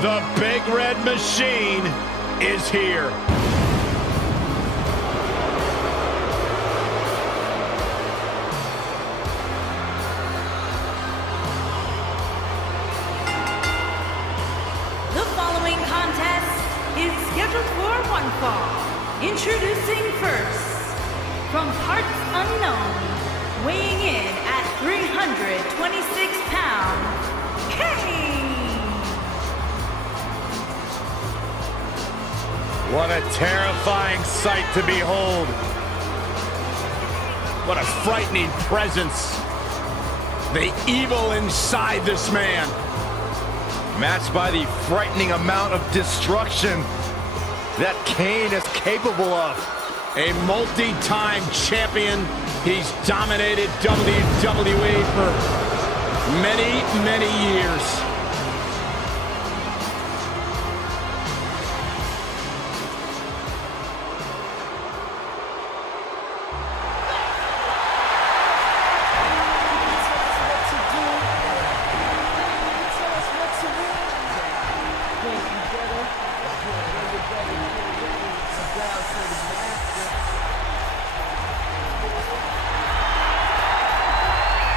The Big Red Machine is here. The following contest is scheduled for one fall. Introducing first, from parts unknown, weighing in at 326 pounds, Kane! What a terrifying sight to behold. What a frightening presence. The evil inside this man. Matched by the frightening amount of destruction that Kane is capable of. A multi-time champion. He's dominated WWE for many, many years.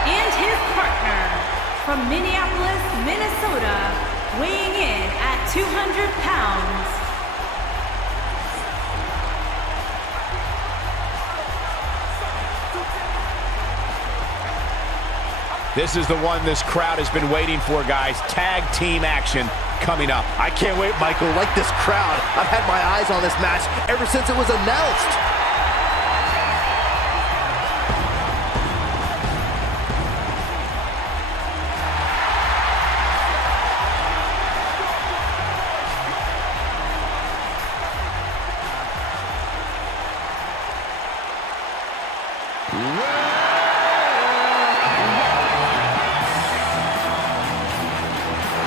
And his partner, from Minneapolis, Minnesota, weighing in at 200 pounds. This is the one this crowd has been waiting for, guys. Tag team action coming up. I can't wait, Michael. Like this crowd, I've had my eyes on this match ever since it was announced.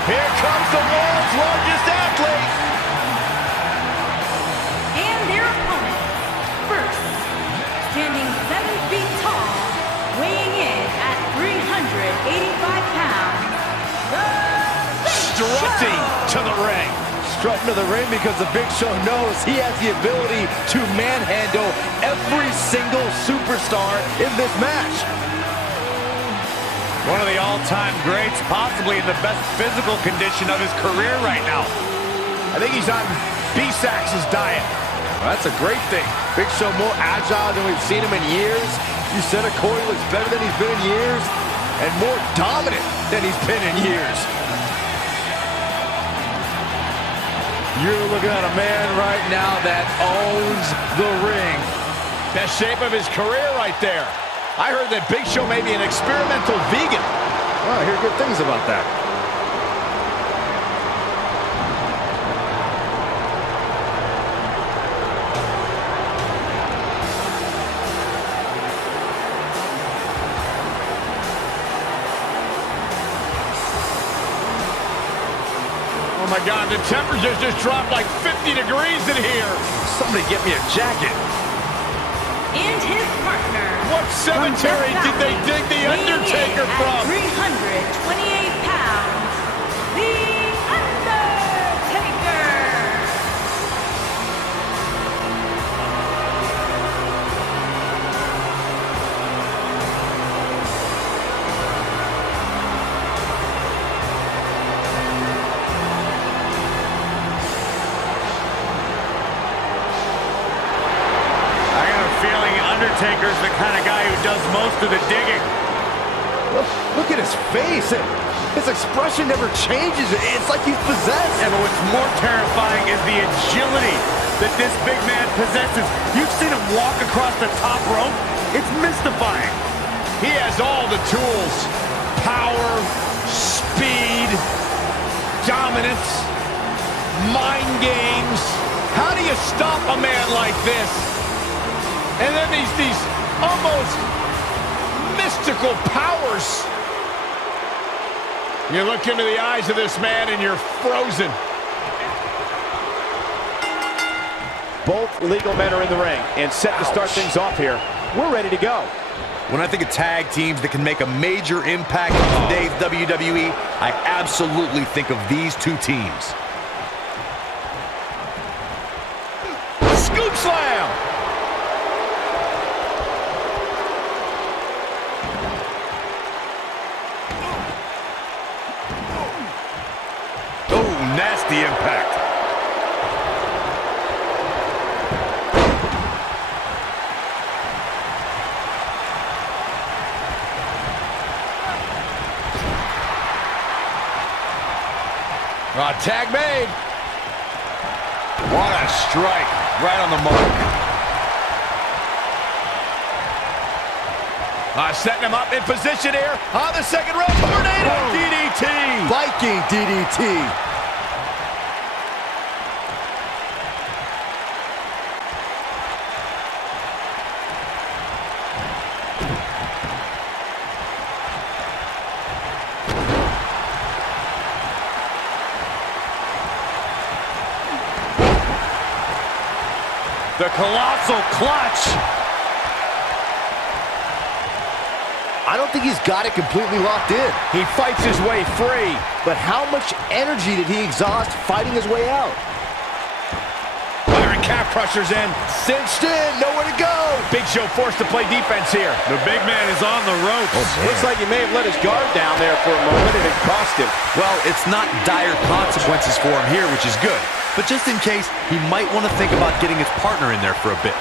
Here comes the world's largest athlete. And their opponent, first, standing 7 feet tall, weighing in at 385 pounds, the Big Strutting Show. to the ring. Strutting to the ring because the Big Show knows he has the ability to manhandle every single superstar in this match. One of the all-time greats, possibly in the best physical condition of his career right now. I think he's on B-Sax's diet. Well, that's a great thing. Big Show more agile than we've seen him in years. You said Corey looks better than he's been in years, and more dominant than he's been in years. You're looking at a man right now that owns the ring. Best shape of his career right there. I heard that Big Show may be an experimental vegan. Well, I hear good things about that. Oh my God, the temperature's just dropped like 50 degrees in here. Somebody get me a jacket. And his partner. What cemetery did they dig the Undertaker from? 328 pounds, the Undertaker. Undertaker's the kind of guy who does most of the digging. Look at his face. His expression never changes. It's like he's possessed. And what's more terrifying is the agility that this big man possesses. You've seen him walk across the top rope. It's mystifying. He has all the tools. Power, speed, dominance, mind games. How do you stop a man like this? And then these almost mystical powers. You look into the eyes of this man and you're frozen. Both legal men are in the ring and set to start things off here. We're ready to go. When I think of tag teams that can make a major impact in today's WWE, I absolutely think of these two teams. the impact. Tag made. What a strike. Right on the mark. Setting him up in position here on the second rope. Tornado DDT. Viking DDT. The colossal clutch. I don't think he's got it completely locked in. He fights his way free. But how much energy did he exhaust fighting his way out? Iron calf crushers in. Cinched in, nowhere to go. Big Show forced to play defense here. The big man is on the ropes. Looks like he may have let his guard down there for a moment, and it cost him. Well, it's not dire consequences for him here, which is good. But just in case, he might want to think about getting his partner in there for a bit.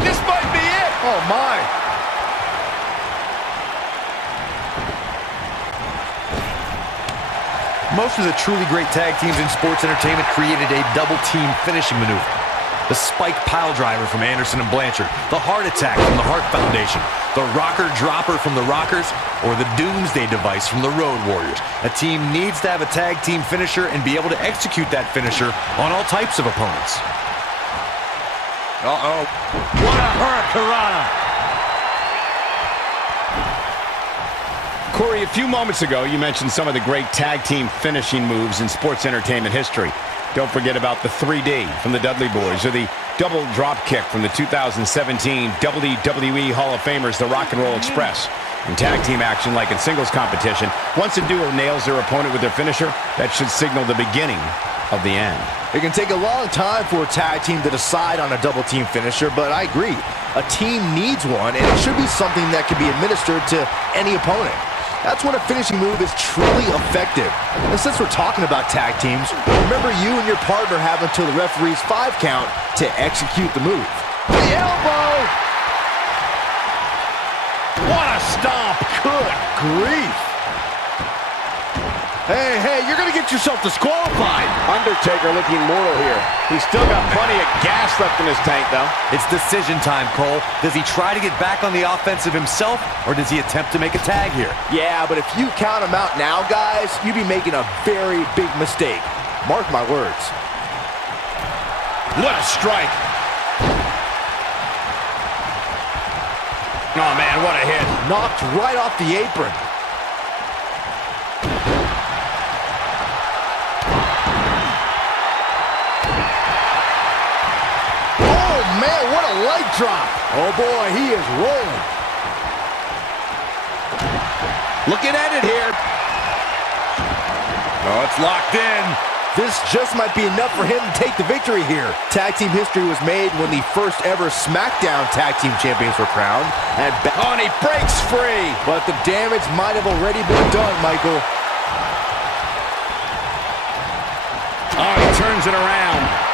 This might be it. Oh, my. Most of the truly great tag teams in sports entertainment created a double-team finishing maneuver. The spike pile driver from Anderson and Blanchard, the heart attack from the Hart Foundation, the rocker dropper from the Rockers, or the Doomsday device from the Road Warriors. A team needs to have a tag team finisher and be able to execute that finisher on all types of opponents. Uh-oh. What a hurricanrana. Corey, a few moments ago, you mentioned some of the great tag team finishing moves in sports entertainment history. Don't forget about the 3D from the Dudley Boys, or the double drop kick from the 2017 WWE Hall of Famers, the Rock and Roll Express. In tag team action, like in singles competition, once a duo nails their opponent with their finisher, that should signal the beginning of the end. It can take a long time for a tag team to decide on a double team finisher, but I agree. A team needs one, and it should be something that can be administered to any opponent. That's when a finishing move is truly effective. And since we're talking about tag teams, remember you and your partner have until the referee's 5 count to execute the move. The elbow! What a stomp! Good grief! Hey, you're gonna get yourself disqualified. Undertaker looking mortal here. He's still got plenty of gas left in his tank, though. It's decision time, Cole. Does he try to get back on the offensive himself, or does he attempt to make a tag here? Yeah, but if you count him out now, guys, you'd be making a very big mistake. Mark my words. What a strike. Oh, man, what a hit. Knocked right off the apron. Man, what a leg drop. Oh, boy, he is rolling. Looking at it here. Oh, it's locked in. This just might be enough for him to take the victory here. Tag team history was made when the first ever SmackDown Tag Team Champions were crowned. And he breaks free. But the damage might have already been done, Michael. Oh, he turns it around.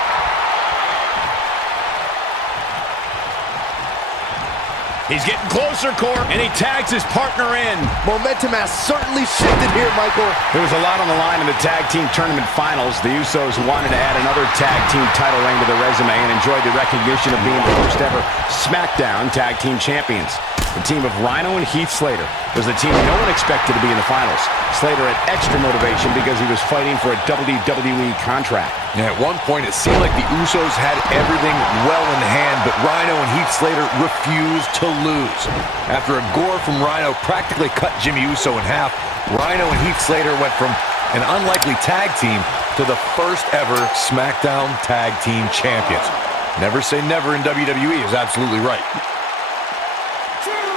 He's getting closer, Corp, and he tags his partner in. Momentum has certainly shifted here, Michael. There was a lot on the line in the tag team tournament finals. The Usos wanted to add another tag team title reign to their resume and enjoyed the recognition of being the first ever SmackDown Tag Team Champions. The team of Rhino and Heath Slater was the team no one expected to be in the finals. Slater had extra motivation because he was fighting for a WWE contract. Yeah, at one point, it seemed like the Usos had everything well in hand, but Rhino and Heath Slater refused to lose. After a gore from Rhino practically cut Jimmy Uso in half, Rhino and Heath Slater went from an unlikely tag team to the first ever SmackDown Tag Team Champions. Never say never in WWE is absolutely right.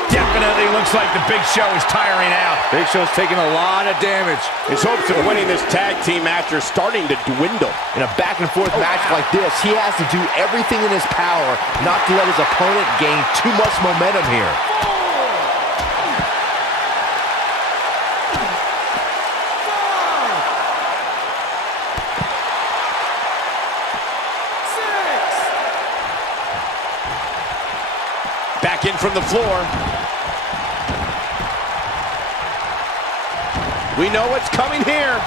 Definitely looks like the Big Show is tiring out. Big Show's taking a lot of damage. His hopes of winning this tag team match are starting to dwindle. In a back-and-forth match like this, he has to do everything in his power not to let his opponent gain too much momentum here. Back in from the floor. We know what's coming here.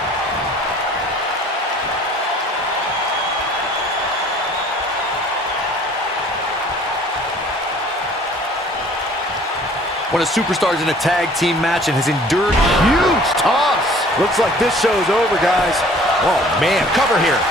When a superstar's in a tag team match and has endured... Huge toss. Looks like this show's over, guys. Oh, man, cover here.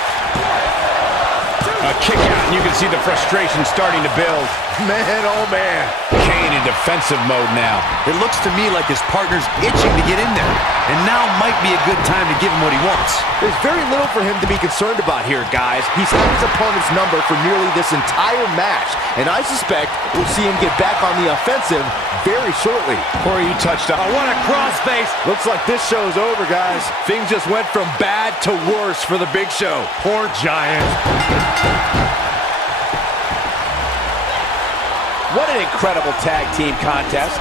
A kick out, and you can see the frustration starting to build. Man, oh man. Kane in defensive mode now. It looks to me like his partner's itching to get in there. And now might be a good time to give him what he wants. There's very little for him to be concerned about here, guys. He's had his opponent's number for nearly this entire match, and I suspect we'll see him get back on the offensive very shortly. Corey, you touched on. Oh, what a crossface. Looks like this show's over, guys. Things just went from bad to worse for the Big Show. Poor Giant. What an incredible tag team contest.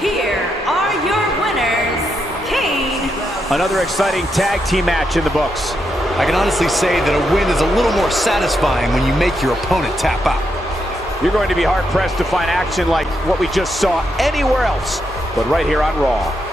Here are your winners, Kane. Another exciting tag team match in the books. I can honestly say that a win is a little more satisfying when you make your opponent tap out. You're going to be hard-pressed to find action like what we just saw anywhere else, but right here on Raw.